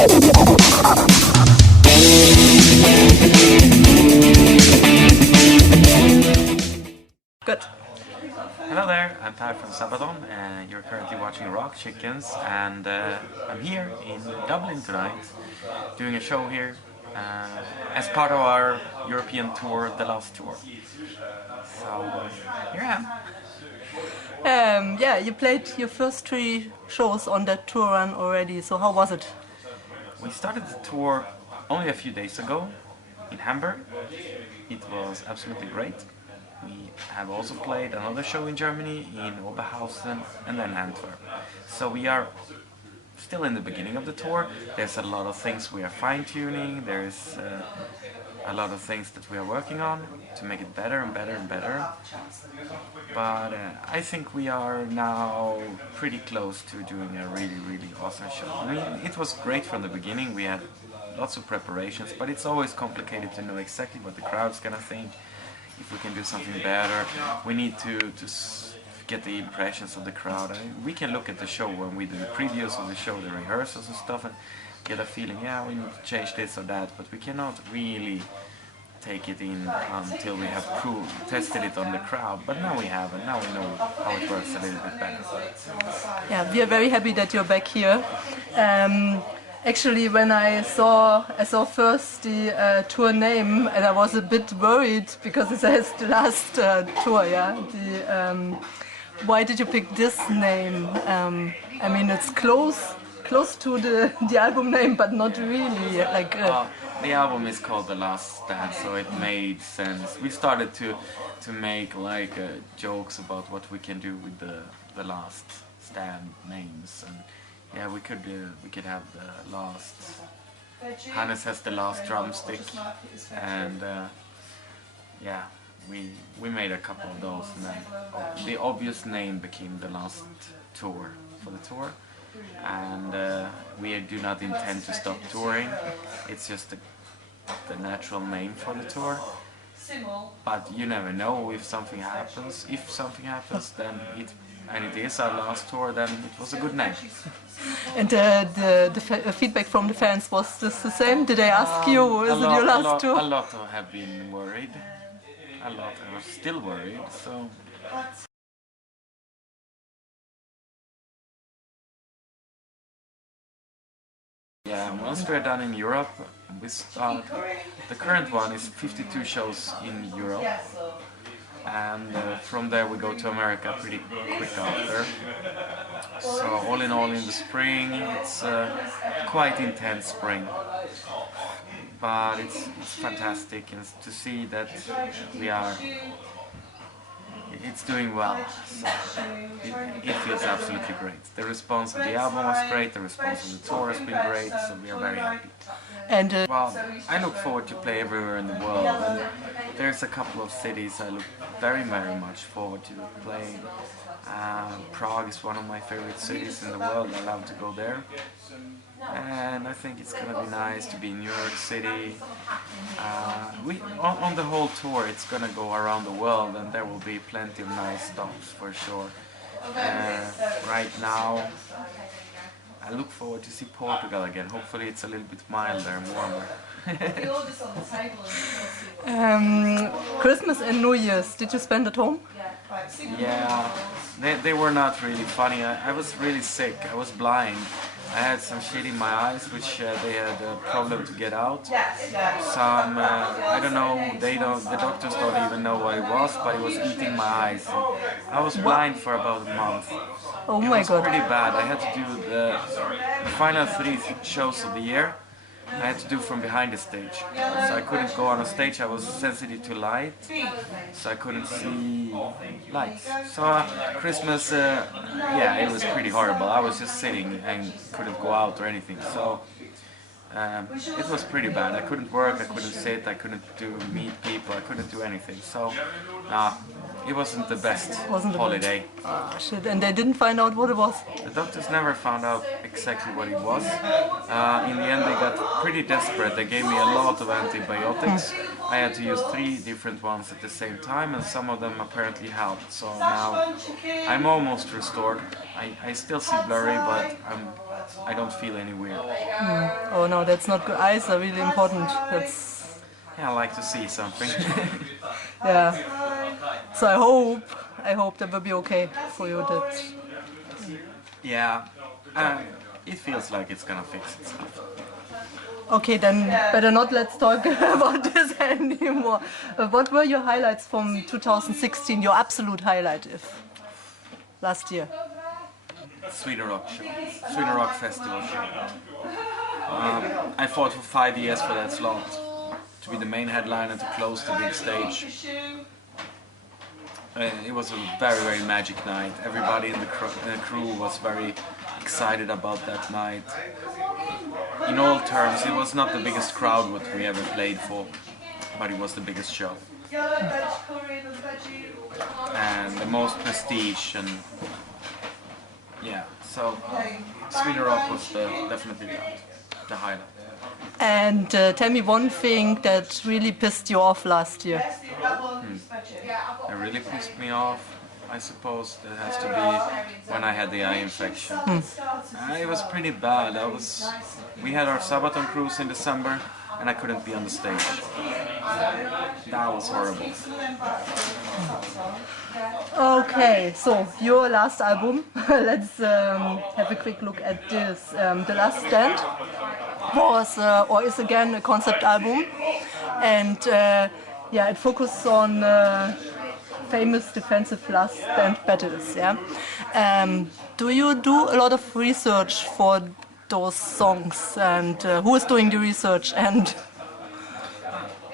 Good. Hello there, I'm Ty from Sabaton and you're currently watching Rockchickenz, and I'm here in Dublin tonight doing a show here as part of our European tour, the last tour. So here I am. Yeah, you played your first 3 shows on that tour run already, so how was it? We started the tour only a few days ago in Hamburg. It was absolutely great. We have also played another show in Germany, in Oberhausen and then Antwerp. So we are still in the beginning of the tour. There's a lot of things we are fine-tuning, there's a lot of things that we are working on to make it better and better and better. But I think we are now pretty close to doing a really awesome show. I mean, it was great from the beginning, we had lots of preparations, but it's always complicated to know exactly what the crowd's gonna think. If we can do something better, we need to get the impressions of the crowd. We can look at the show when we do the previews of the show, the rehearsals and stuff, and get a feeling, yeah, we need to change this or that, but we cannot really take it in until we have tested it on the crowd. But now we have, and now we know how it works a little bit better. Yeah, we are very happy that you're back here. Actually, when I saw first the tour name, and I was a bit worried because it says the last tour. Yeah. Why did you pick this name? I mean, it's close to the album name, but not really. Like. The album is called The Last Stand, so it made sense. We started to make like jokes about what we can do with the Last Stand names, and yeah, we could have the last. Hannes has the last drumstick, and yeah, we made a couple of those, and then the obvious name became The Last Tour for the tour. And we do not intend to stop touring. It's just the natural name for the tour. But you never know if something happens. If something happens, then it is our last tour, then it was a good name. And the feedback from the fans, was this the same? Did they ask you, is it your last tour? A lot have been worried. A lot are still worried. So. Yeah, once we're done in Europe, we start. The current one is 52 shows in Europe, and from there we go to America pretty quick after. So all in all, in the spring, it's quite intense spring, but it's fantastic, and to see that it's doing well. So it feels absolutely great. The response of the album was great, the response of the tour has been great, so we are very happy. And well, I look forward to play everywhere in the world, and there's a couple of cities I look very much forward to playing. Prague is one of my favorite cities in the world, I love to go there. And I think it's gonna be nice to be in New York City. On the whole tour, it's gonna go around the world, and there will be plenty of nice stops for sure. Right now, I look forward to see Portugal again. Hopefully it's a little bit milder and warmer. Christmas and New Year's, did you spend at home? Yeah, they were not really funny. I was really sick, I was blind. I had some shit in my eyes, which they had a problem to get out. Some, I don't know, the doctors don't even know what it was, but it was eating my eyes. I was blind for about a month. Oh my God. It was pretty bad. I had to do the final 3 shows of the year. I had to do from behind the stage. So I couldn't go on a stage, I was sensitive to light, so I couldn't see lights. So Christmas, yeah, it was pretty horrible. I was just sitting and couldn't go out or anything. So it was pretty bad. I couldn't work, I couldn't sit, I couldn't meet people, I couldn't do anything. So it wasn't the best holiday. Oh, shit, and they didn't find out what it was? The doctors never found out exactly what it was. In the end they got pretty desperate. They gave me a lot of antibiotics. I had to use 3 different ones at the same time, and some of them apparently helped. So now I'm almost restored. I still see blurry, but I don't feel any weird. Oh no, that's not good. Eyes are really important. That's Yeah, I like to see something. yeah. So I hope that will be okay for you. That Yeah, it feels like it's gonna fix itself. okay, then better not. Let's talk about this anymore. What were your highlights from 2016? Your absolute highlight, if last year? Sweden Rock show, Sweden Rock Festival show. I fought for 5 years for that slot, to be the main headliner, to close the big stage. It was a very, very magic night. Everybody in the crew was very excited about that night. In all terms, it was not the biggest crowd what we ever played for, but it was the biggest show. And the most prestige, and yeah, so Sweden Rock was definitely the highlight. And tell me one thing that really pissed you off last year. It really pissed me off. I suppose that has to be when I had the eye infection. It was pretty bad. We had our Sabaton cruise in December, and I couldn't be on the stage. That was horrible. Okay, so your last album. Let's have a quick look at this. The Last Stand was or is again a concept album, and yeah, it focuses on famous defensive last stand battles. Yeah, do you do a lot of research for those songs, and who is doing the research? And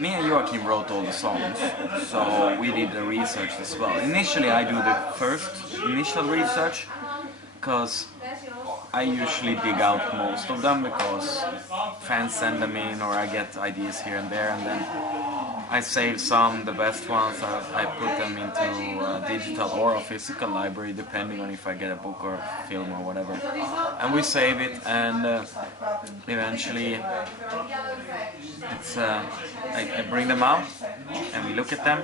me and Joachim wrote all the songs, so we did the research as well. Initially, I do the first initial research, because I usually dig out most of them, because fans send them in, or I get ideas here and there, and then I save some, the best ones, I put them into a digital or a physical library, depending on if I get a book or a film or whatever. And we save it, and eventually I bring them out, and we look at them,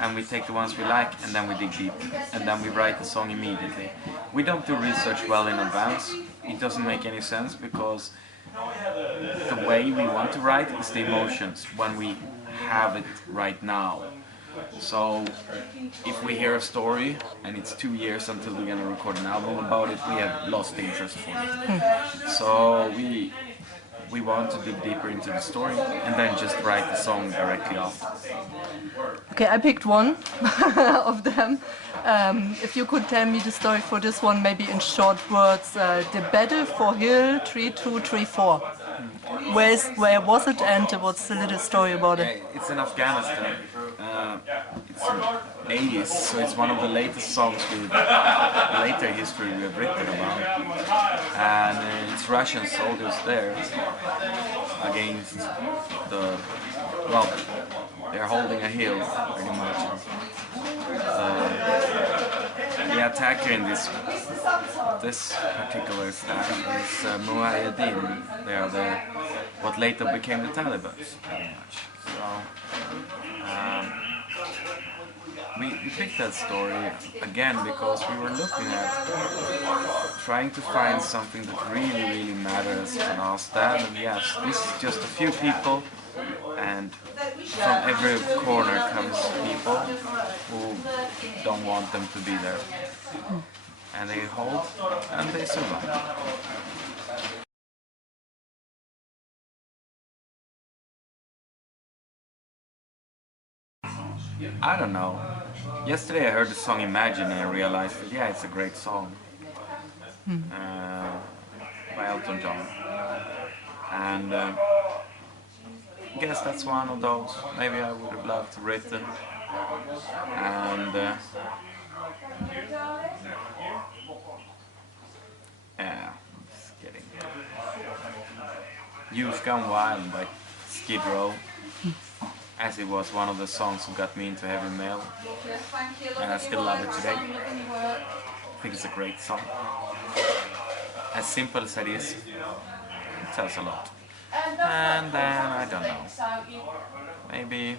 and we take the ones we like, and then we dig deep, and then we write the song immediately. We don't do research well in advance. It doesn't make any sense, because the way we want to write is the emotions when we have it right now. So if we hear a story and it's 2 years until we're gonna record an album about it, we have lost the interest for it. So we want to dig deeper into the story and then just write the song directly after. okay, I picked one of them. If you could tell me the story for this one, maybe in short words, the battle for Hill 3234. Where was it, and what's the little story about it? Yeah, it's in Afghanistan. It's in the 80s, so it's one of the latest songs with later history we have written about. And it's Russian soldiers there against well, they're holding a hill pretty much. The attacker in this particular stand is Mujahideen. They are what later became the Taliban, pretty much. So we picked that story again because we were looking at trying to find something that really matters to our stand. And yes, this is just a few people, and from every corner comes people who don't want them to be there. And they hold, and they survive. I don't know. Yesterday I heard the song Imagine and I realized that yeah, it's a great song. By Elton John. And I guess that's one of those. Maybe I would have loved to written. And yeah, it's getting Youth Gone Wild by Skid Row, as it was one of the songs who got me into heavy metal, and I still love it today. I think it's a great song. As simple as it is, it tells a lot. And then, I don't know, maybe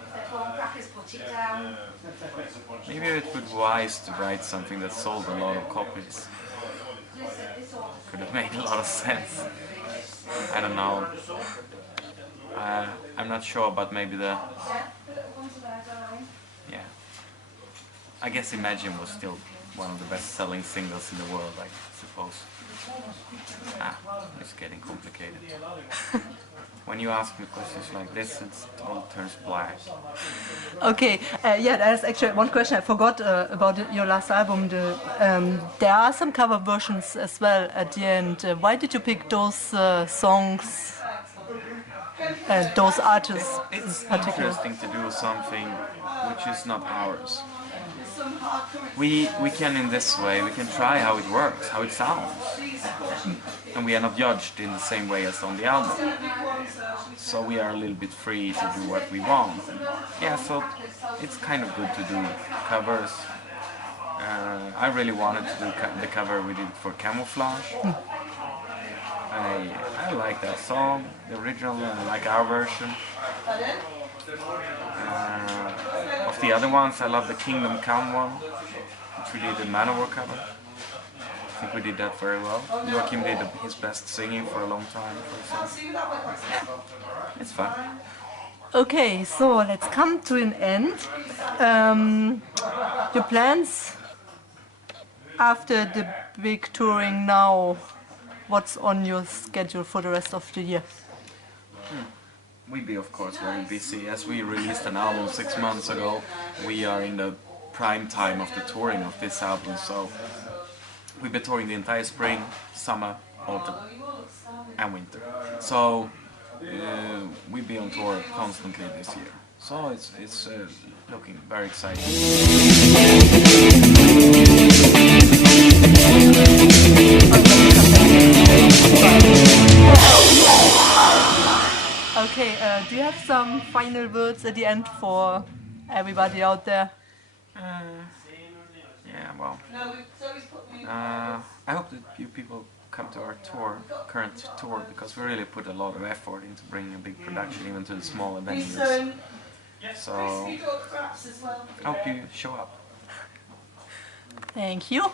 it would be wise to write something that sold a lot of copies. could have made a lot of sense. I don't know. I'm not sure, but maybe the yeah. I guess Imagine was still one of the best-selling singles in the world, I suppose. It's getting complicated. When you ask me questions like this, it all turns black. Okay, yeah, there's actually one question I forgot about your last album. There are some cover versions as well at the end. Why did you pick those songs, those artists It's in particular? interesting to do something which is not ours. We can in this way, we can try how it works, how it sounds. And we are not judged in the same way as on the album. So we are a little bit free to do what we want. Yeah, so it's kind of good to do covers. I really wanted to do the cover we did for Camouflage. I like that song, the original, and I like our version. Of the other ones, I love the Kingdom Come one, which we did the Manowar cover. I think we did that very well. Joachim did his best singing for a long time, for example. It's fun. Okay, so let's come to an end. Your plans after the big touring now, what's on your schedule for the rest of the year? We be, of course, very busy. As we released an album 6 months ago, we are in the prime time of the touring of this album, so we've been touring the entire spring, summer, autumn and winter. So we'll be on tour constantly this year. So it's looking very exciting. Okay, do you have some final words at the end for everybody out there? Yeah, well, I hope that you people come to our current tour, because we really put a lot of effort into bringing a big production even to the smaller venues. So I hope you show up. Thank you.